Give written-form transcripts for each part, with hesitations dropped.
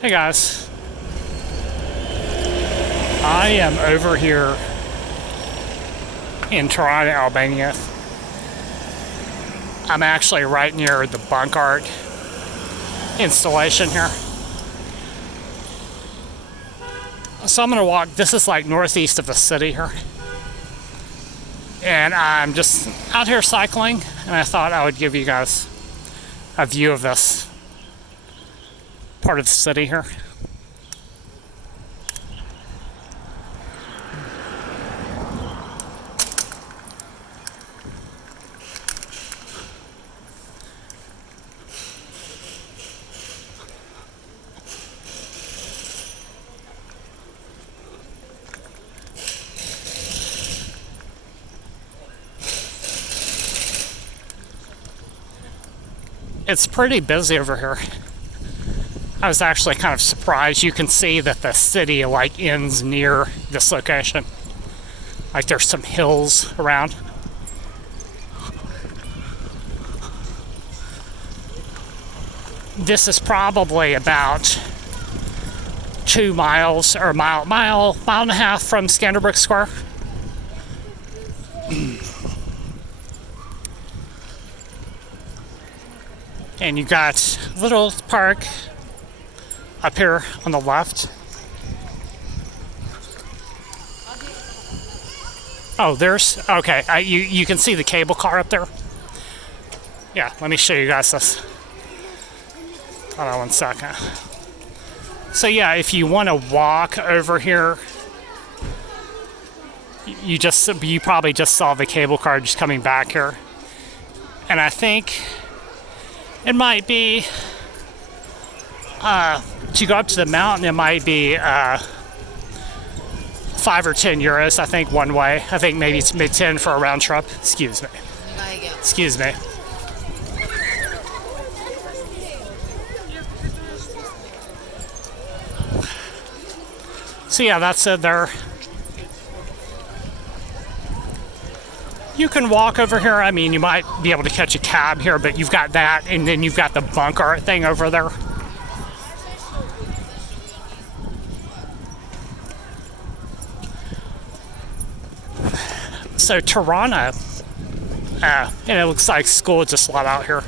Hey guys, I am over here in Tirana, Albania. I'm actually right near the Bunk Art installation here. So I'm gonna walk, this is like northeast of the city here. And I'm just out here cycling, and I thought I would give you guys a view of this part of the city here. It's pretty busy over here. I was actually kind of surprised. You can see that the city like ends near this location. Like there's some hills around. This is probably about 2 miles or mile and a half from Skanderbeg Square. And you got a little park up here on the left. Oh, okay, you can see the cable car up there. Yeah, let me show you guys this. Hold on 1 second. So yeah, if you want to walk over here, you probably just saw the cable car just coming back here. And I think it might be, to go up to the mountain, it might be 5 or 10 euros, I think, one way. I think maybe it's mid-10 for a round trip. Excuse me. Excuse me. So yeah, that's it there. You can walk over here. I mean, you might be able to catch a cab here, but you've got that, and then you've got the Bunk Art thing over there. So Tirana, and it looks like school just let out here.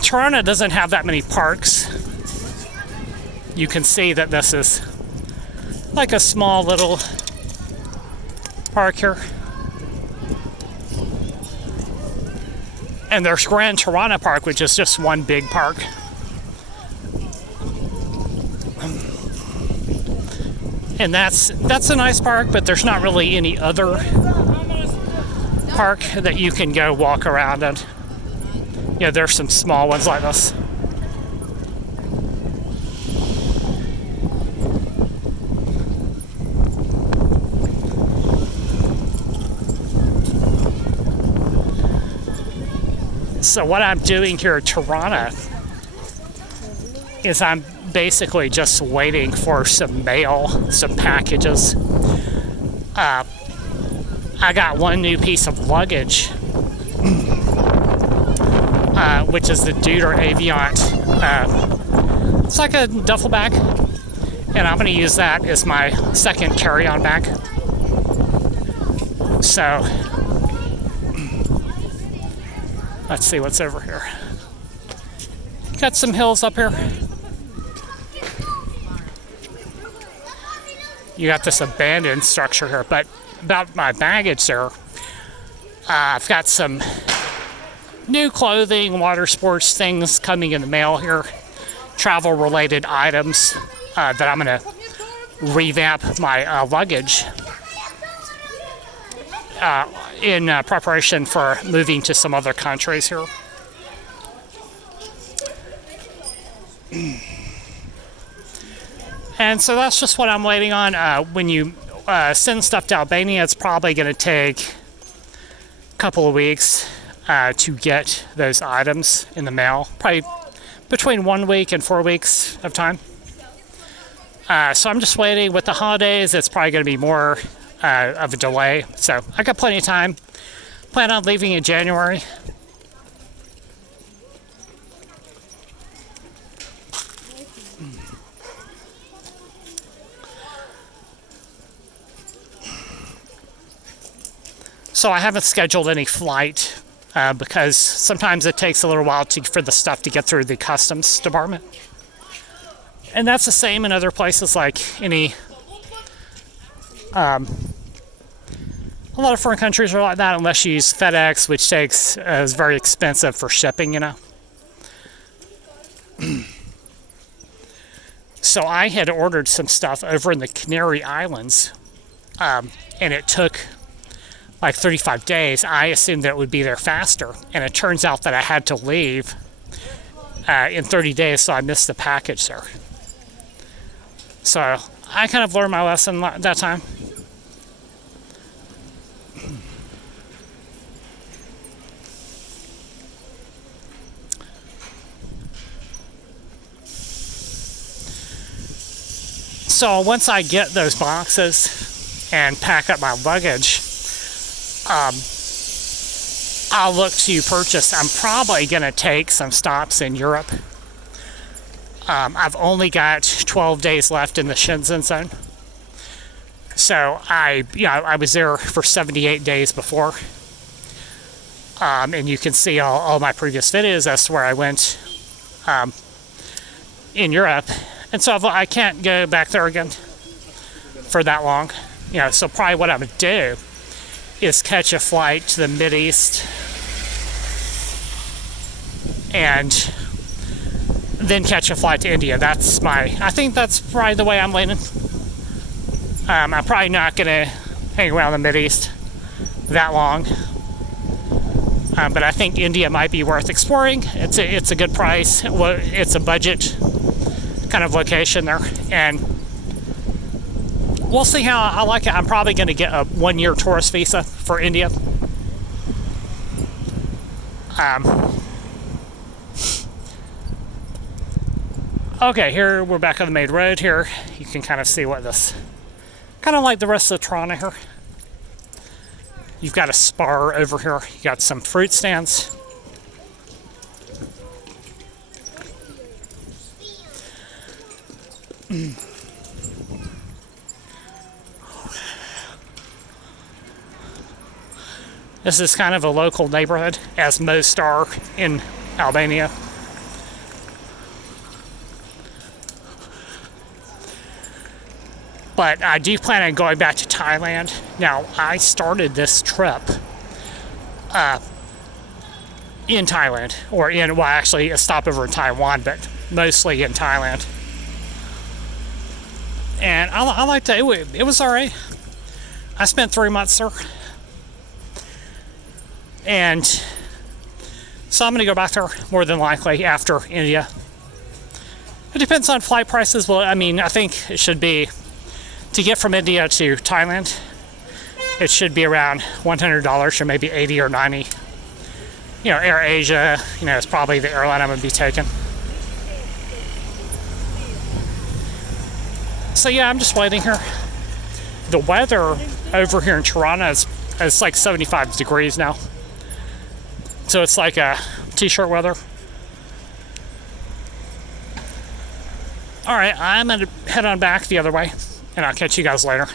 Tirana doesn't have that many parks. You can see that this is like a small little park here. And there's Grand Tirana Park, which is just one big park. And that's a nice park, but there's not really any other park that you can go walk around in. Yeah, there's some small ones like this. So what I'm doing here at Tirana is I'm basically just waiting for some mail, some packages. I got one new piece of luggage, which is the Deuter Aviant. It's like a duffel bag, and I'm going to use that as my second carry-on bag. So let's see what's over here. Got some hills up here. You got this abandoned structure here, but about my baggage there, I've got some new clothing, water sports things coming in the mail here, travel related items that I'm gonna revamp my luggage in preparation for moving to some other countries here. And so that's just what I'm waiting on. When you send stuff to Albania, it's probably going to take a couple of weeks to get those items in the mail. Probably between 1 week and 4 weeks of time. So I'm just waiting. With the holidays, it's probably going to be more of a delay. So I got plenty of time. Plan on leaving in January. So I haven't scheduled any flight because sometimes it takes a little while for the stuff to get through the customs department. And that's the same in other places like any. A lot of foreign countries are like that unless you use FedEx, which is very expensive for shipping, you know. So I had ordered some stuff over in the Canary Islands, and it took like 35 days. I assumed that it would be there faster, and it turns out that I had to leave in 30 days, so I missed the package there. So I kind of learned my lesson that time. So once I get those boxes and pack up my luggage, I'll look to purchase. I'm probably going to take some stops in Europe. I've only got 12 days left in the Shenzhen zone. So I was there for 78 days before. And you can see all my previous videos as to where I went in Europe. And so I can't go back there again for that long. So probably what I would do is catch a flight to the Mideast and then catch a flight to India. I think that's probably the way I'm leaning. I'm probably not going to hang around the Mideast that long. But I think India might be worth exploring. It's a good price. It's a budget kind of location there, and we'll see how I like it. I'm probably going to get a 1-year tourist visa for India. Okay, here we're back on the main road here. You can kind of see what this, kind of like the rest of the Tirana here. You've got a spar over here. You got some fruit stands. This is kind of a local neighborhood, as most are in Albania. But I do plan on going back to Thailand. Now, I started this trip in Thailand, actually a stopover in Taiwan, but mostly in Thailand. And I liked it. It was all right. I spent 3 months there. And so I'm going to go back there more than likely after India. It depends on flight prices. Well, I think it should be, to get from India to Thailand, it should be around $100 or maybe 80 or 90. Air Asia, is probably the airline I'm going to be taking. So yeah, I'm just waiting here. The weather over here in Tirana is like 75 degrees now. So it's like a t-shirt weather. All right, I'm gonna head on back the other way, and I'll catch you guys later.